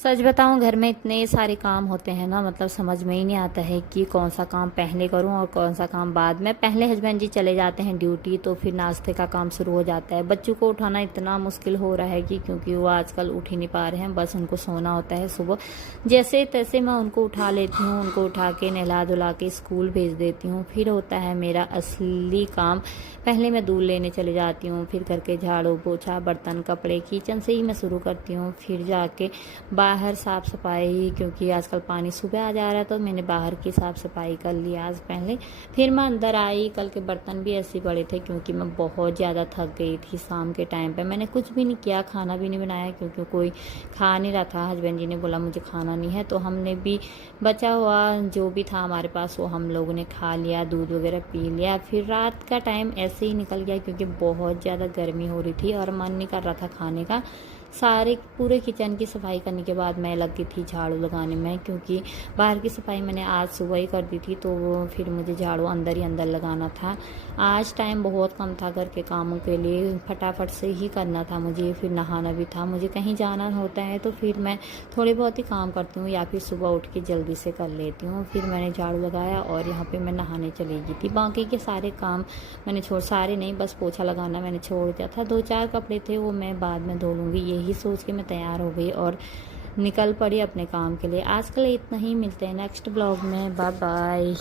सच बताऊं, घर में इतने सारे काम होते हैं ना, मतलब समझ में ही नहीं आता है कि कौन सा काम पहले करूं और कौन सा काम बाद में। पहले हस्बैंड जी चले जाते हैं ड्यूटी, तो फिर नाश्ते का काम शुरू हो जाता है। बच्चों को उठाना इतना मुश्किल हो रहा है कि क्योंकि वो आजकल उठ ही नहीं पा रहे हैं, बस उनको सोना होता है सुबह। जैसे तैसे मैं उनको उठा लेती हूँ, उनको उठा के नहला धुला के स्कूल भेज देती हूँ। फिर होता है मेरा असली काम। पहले मैं दूध लेने चले जाती हूँ, फिर करके झाड़ू पोछा बर्तन कपड़े किचन से ही मैं शुरू करती हूँ। फिर जाके बाहर साफ़ सफाई, क्योंकि आजकल पानी सुबह आ जा रहा है, तो मैंने बाहर की साफ़ सफाई कर ली आज पहले। फिर मैं अंदर आई। कल के बर्तन भी ऐसे पड़े थे क्योंकि मैं बहुत ज़्यादा थक गई थी। शाम के टाइम पे मैंने कुछ भी नहीं किया, खाना भी नहीं बनाया क्योंकि कोई खा नहीं रहा था। हस्बैंड जी ने बोला मुझे खाना नहीं है, तो हमने भी बचा हुआ जो भी था हमारे पास वो हम लोगों ने खा लिया, दूध वगैरह पी लिया। फिर रात का टाइम ऐसे ही निकल गया क्योंकि बहुत ज़्यादा गर्मी हो रही थी और मन नहीं कर रहा था खाने का। सारे पूरे किचन की सफाई करने के बाद मैं लगी थी झाड़ू लगाने में, क्योंकि बाहर की सफाई मैंने आज सुबह ही कर दी थी, तो वो फिर मुझे झाड़ू अंदर ही अंदर लगाना था। आज टाइम बहुत कम था घर के कामों के लिए, फटाफट से ही करना था मुझे। फिर नहाना भी था, मुझे कहीं जाना होता है तो फिर मैं थोड़े बहुत ही काम करती हूँ या फिर सुबह उठ के जल्दी से कर लेती हूँ। फिर मैंने झाड़ू लगाया और यहाँ पे मैं नहाने चली गई थी। बाकी के सारे काम मैंने सारे नहीं, बस पोछा लगाना मैंने छोड़ दिया था। 2-4 कपड़े थे वो मैं बाद में धो लूँगी, यही सोच के मैं तैयार हो गई और निकल पड़ी अपने काम के लिए। आज के लिए इतना ही, मिलते हैं नेक्स्ट ब्लॉग में। Bye bye.